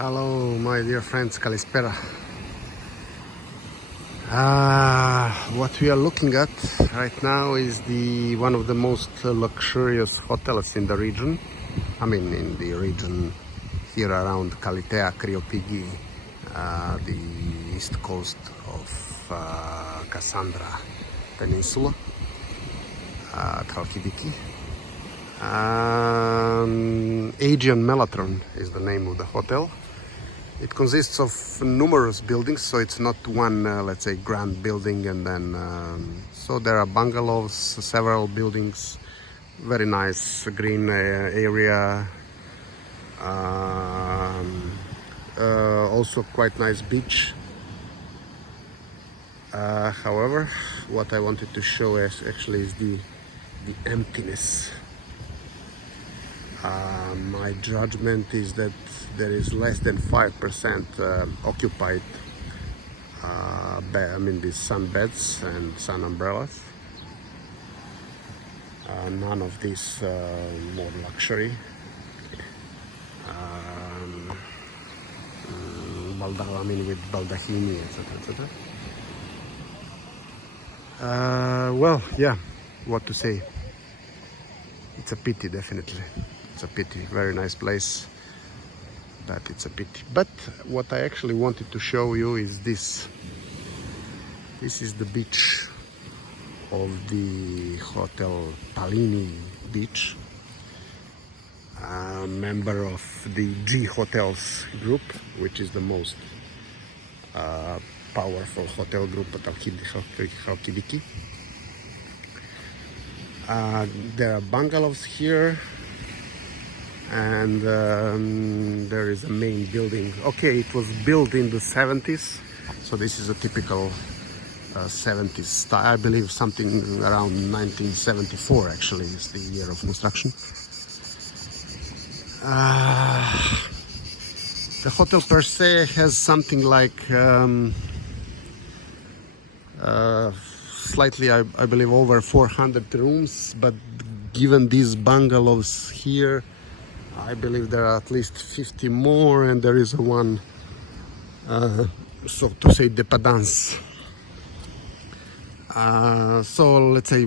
Hello, my dear friends, Kalispera. What we are looking at right now is one of the most luxurious hotels in the region. I mean, in the region here around Kalitea, Kriopigi, the east coast of Cassandra Peninsula, Chalkidiki. Aegean Melathron is the name of the hotel. It consists of numerous buildings, so it's not one, let's say, grand building, and then so there are bungalows, several buildings, very nice green area, also quite nice beach. However, what I wanted to show actually is the emptiness. My judgment is that there is less than 5% occupied. I mean, these sun beds and sun umbrellas. None of this more luxury. I mean, with baldachini, etc., etc. Well, yeah, what to say? It's a pity, definitely. It's a pity. Very nice place, but it's a pity. But what I actually wanted to show you is this. This is the beach of the Hotel Palini beach, a member of the G Hotels group, which is the most powerful hotel group at Chalkidiki. There are bungalows here, and there is a main building. Okay, it was built in the 70s, so this is a typical 70s style. I believe something around 1974 actually is the year of construction. The hotel per se has something like slightly, I believe, over 400 rooms, but given these bungalows here, I believe there are at least 50 more, and there is one, so to say, dépendance. So let's say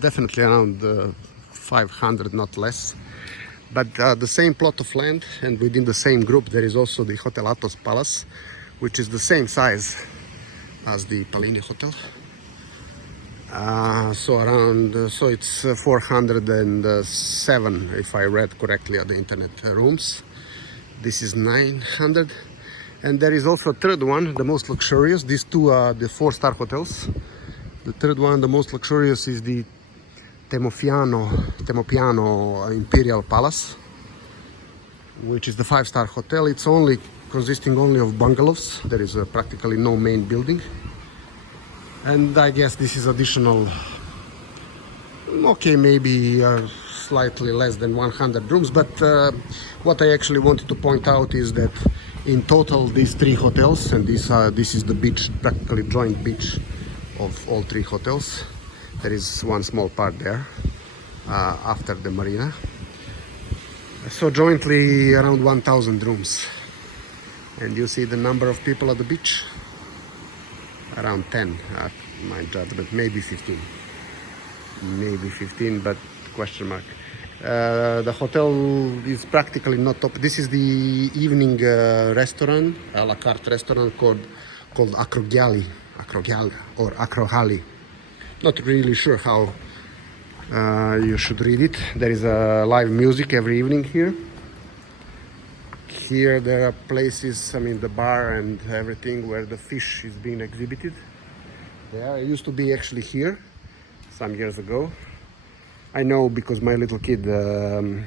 definitely around 500, not less. But the same plot of land, and within the same group, there is also the Hotel Athos Palace, which is the same size as the Palini Hotel. So it's 407, if I read correctly at the internet, rooms. This is 900, and there is also a third one, the most luxurious. These two are the 4-star hotels. The third one, the most luxurious, is the Theopano Imperial Palace, which is the 5-star hotel. It's consisting only of bungalows. There is practically no main building. And I guess this is additional, okay, maybe slightly less than 100 rooms. But what I actually wanted to point out is that in total, these 3 hotels, and this is the beach, practically joint beach of all 3 hotels. There is one small part there after the marina. So jointly around 1,000 rooms. And you see the number of people at the beach? Around 10, my judgment, maybe 15. Maybe 15, but question mark. The hotel is practically not top. This is the evening restaurant, a la carte restaurant called Akrogali or Akrohali. Not really sure how you should read it. There is live music every evening here. Here there are places, I mean the bar and everything, where the fish is being exhibited. I used to be actually here some years ago. I know because my little kid, when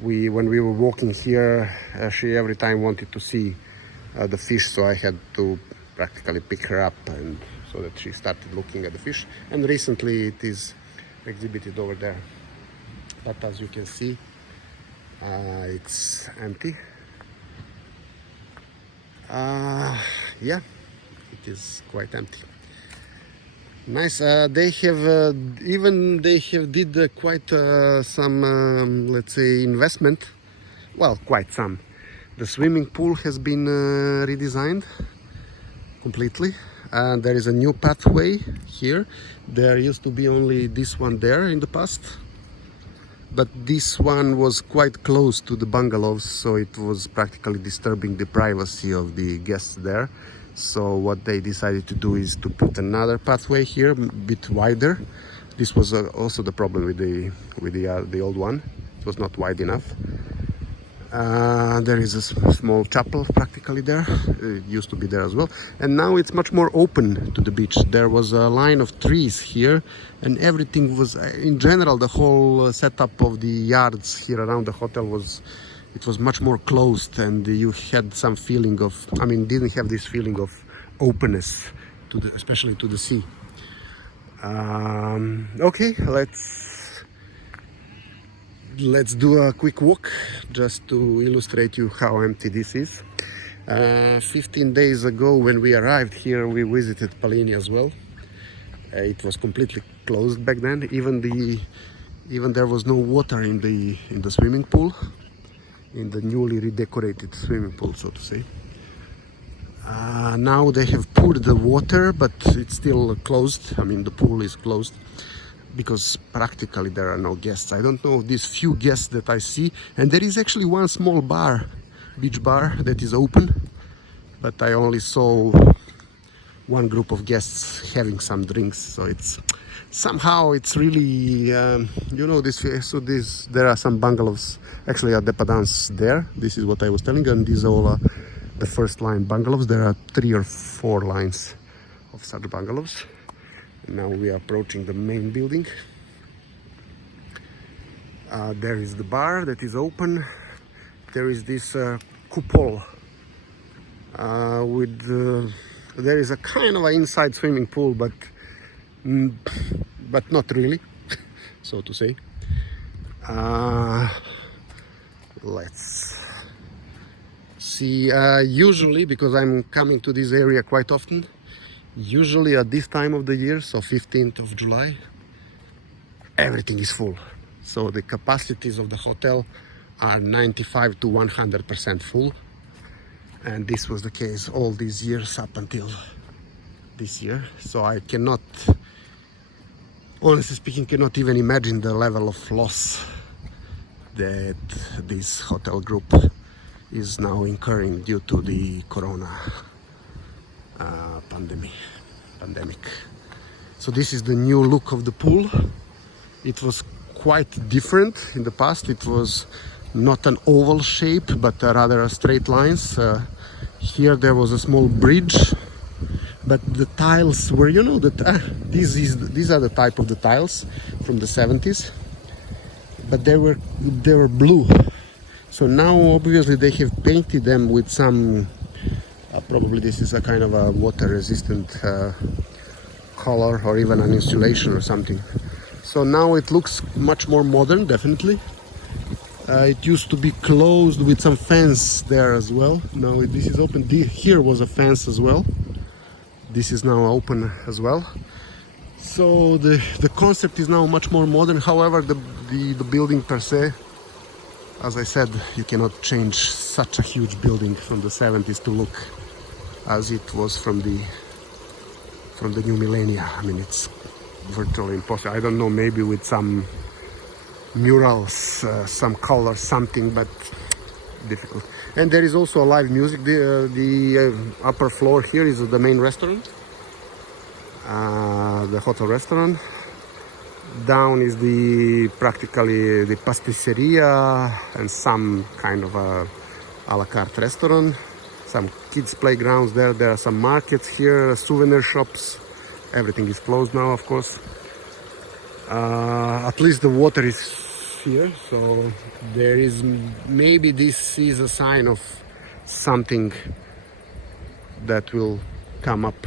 we were walking here, she every time wanted to see the fish, so I had to practically pick her up, and so that she started looking at the fish. And recently it is exhibited over there. But as you can see, it's empty. Yeah, it is quite empty. Nice. They have did quite some let's say investment. Well, quite some. The swimming pool has been redesigned completely, and there is a new pathway here. There used to be only this one there in the past, but this one was quite close to the bungalows, so it was practically disturbing the privacy of the guests there. So what they decided to do is to put another pathway here, a bit wider. This was also the problem with the old one. It was not wide enough. There is a small chapel practically there. It used to be there as well, and now it's much more open to the beach. There was a line of trees here, and everything was, in general, the whole setup of the yards here around the hotel was much more closed, and you had some feeling of, didn't have this feeling of openness to especially to the sea. Okay, let's do a quick walk just to illustrate you how empty this is. 15 days ago, when we arrived here, we visited Palini as well. It was completely closed back then. Even there was no water in the swimming pool, in the newly redecorated swimming pool, so to say. Now they have poured the water, but it's still closed. The pool is closed because practically there are no guests. I don't know these few guests that I see, and there is actually one small bar, beach bar, that is open, but I only saw one group of guests having some drinks. So it's really there are some bungalows, actually a dépendance there. This is what I was telling you, and these are all the first line bungalows. There are 3 or 4 lines of such bungalows. Now we are approaching the main building. There is the bar that is open. There is this cupola there is a kind of an inside swimming pool, but not really, so to say. Let's see. Usually, because I'm coming to this area quite often, usually at this time of the year, so 15th of July, everything is full. So the capacities of the hotel are 95 to 100% full. And this was the case all these years up until this year. So I cannot, honestly speaking, cannot even imagine the level of loss that this hotel group is now incurring due to the corona pandemic. So this is the new look of the pool. It was quite different in the past. It was not an oval shape, but rather straight lines. Here there was a small bridge, but the tiles were, these are the type of the tiles from the 70s, but they were blue. So now obviously they have painted them with some probably this is a kind of a water resistant color, or even an insulation or something. So now it looks much more modern, definitely. It used to be closed with some fence there as well. Now this is open. Here was a fence as well. This is now open as well. So the concept is now much more modern. However, the building per se, as I said, you cannot change such a huge building from the 70s to look as it was from the new millennia. It's virtually impossible. I don't know, maybe with some murals, some colors, something, but difficult. And there is also a live music. The upper floor here is the main restaurant, the hotel restaurant. Down is practically the pasticceria and some kind of a la carte restaurant. Some kids playgrounds there. There are some markets here, souvenir shops. Everything is closed now, of course. At least the water is here, so there is, maybe this is a sign of something that will come up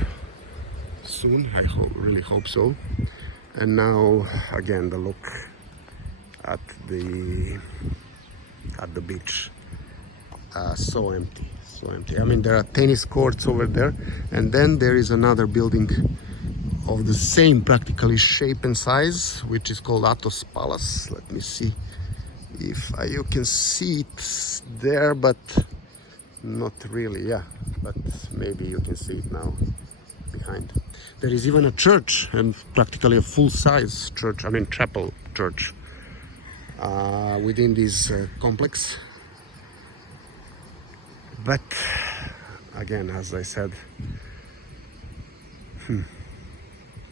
soon. I really hope so. And now again the look at the beach. So empty. There are tennis courts over there, and then there is another building of the same practically shape and size, which is called Athos Palace. Let me see if you can see it there, but Not really, yeah, but maybe you can see it now behind. There is even a church, and practically a full-size church, I mean chapel church, within this complex. But again, as I said,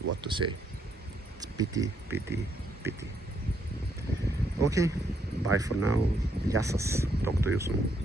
what to say? It's pity. Okay, bye for now. Yassas. Talk to you soon.